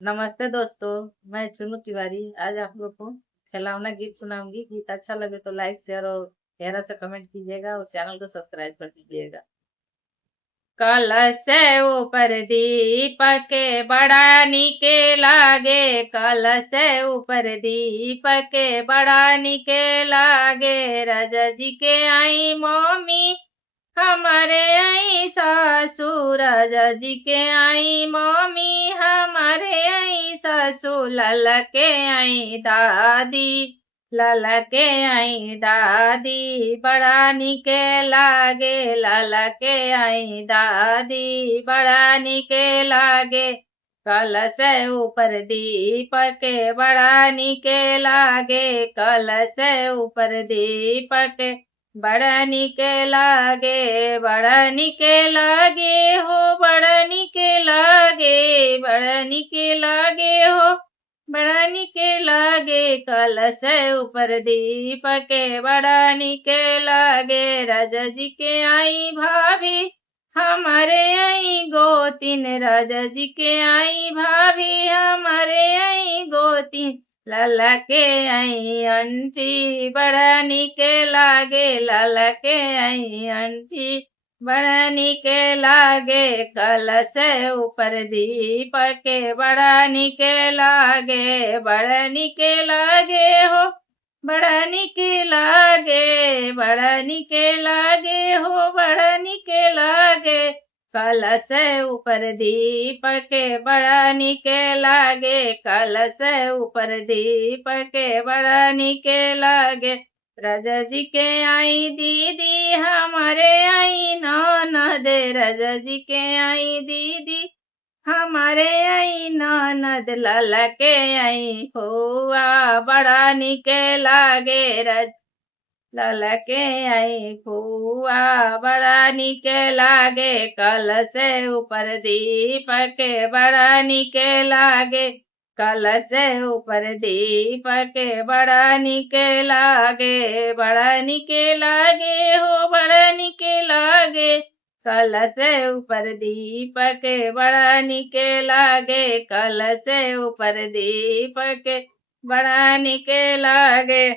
नमस्ते दोस्तों। मैं चुनू तिवारी आज आप लोग को खिलौना गीत सुनाऊंगी। गीत अच्छा लगे तो लाइक शेयर और गहरा से कमेंट कीजिएगा और चैनल को सब्सक्राइब कर दीजिएगा। कलश से ऊपर दीपक बड़ा निके लागे, कलश से ऊपर दीपक बड़ा निके लागे। राजा जी के आई मम्मी हमारे आई सासू, राजा जी के आई मम्मी हमारे आई सासू। लाला के आई दादी, लाला के आई दादी बड़ा निके लागे, लाला के आई दादी बड़ा निके लागे। कलश ऊपर दीपक बड़ा निके लागे, कलश ऊपर दीपक बड़ा निके लागे, बड़ा निके लागे हो, बड़ा निके लागे, बड़ा निके लागे हो, बड़ा निके लागे। कलश ऊपर दीपक बड़ा निके लागे। राजा जी के आई भाभी हमारे आई गोतिन, राजा जी के आई भाभी हमारे आई गोतिन। लाला के आई आंटी बड़ा निके लागे, लाला के आई आंटी बड़ा निके लागे। कलश ऊपर दीपक बड़ा निके लागे, बड़ा निके लागे हो, बड़ा निके लागे, बड़ा निके लागे हो, बड़ा निके लागे। कलश ऊपर दीपक बड़ा निके लागे, कलश ऊपर दीपक बड़ा निके लागे। राजा जी के आई दीदी हमारे आई ननद, राजा जी के आई दीदी हमारे आई ननद। लाला के आई खोआ बड़ा निके लागे, लाला के आई खोआ बड़ा निके लागे। कलश ऊपर दीपक बड़ा निके लागे, कलश ऊपर दीपक बड़ा निके लागे, बड़ा निके लागे हो, बड़ा निके लागे। कलश ऊपर दीपक बड़ा निके लागे, कलश ऊपर दीपक बड़ा निके लागे।